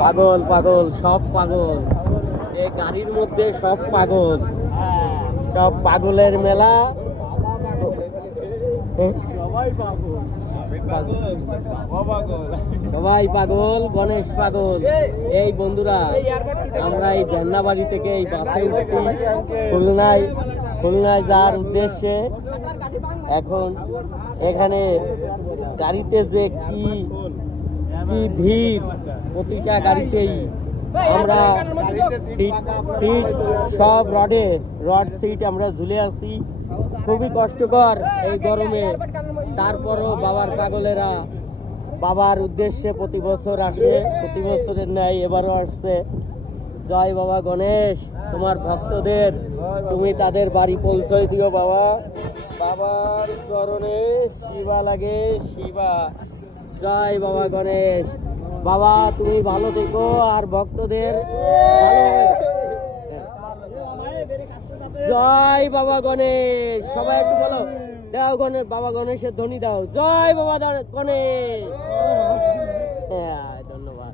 পাগল পাগল সব পাগল, এই গাড়ির মধ্যে সব পাগল, সব পাগলের মেলা। সবাই পাগল, গণেশ পাগল। এই বন্ধুরা, আমরা এই ঝর্ণাবাড়ি থেকে এই বাসে উঠছি খুলনায় যাওয়ার উদ্দেশ্যে। এখন এখানে গাড়িতে যে কি কি ভিড়, প্রতিটা গাড়িতেই আমরা সিট সব রড সিট আমরা ঝুলে আছি। খুবই কষ্টকর এই গরমে, তারপরও বাবার পাগলেরা বাবার উদ্দেশ্যে প্রতি বছর আসে, প্রতি বছরের ন্যায় এবারও আসছে। জয় বাবা গণেশ, তোমার ভক্তদের তুমি তাদের বাড়ি পৌঁছয় দিও বাবা। বাবার চরণে শিবা লাগে, শিবা। জয় বাবা গণেশ। বাবা তুমি ভালো থেকো, আর ভক্তদের জয় বাবা গণেশ। সবাই একটু বলো, দাও গণেশ, বাবা গণেশের ধ্বনি দাও, জয় বাবা গণেশ। হ্যাঁ, ধন্যবাদ।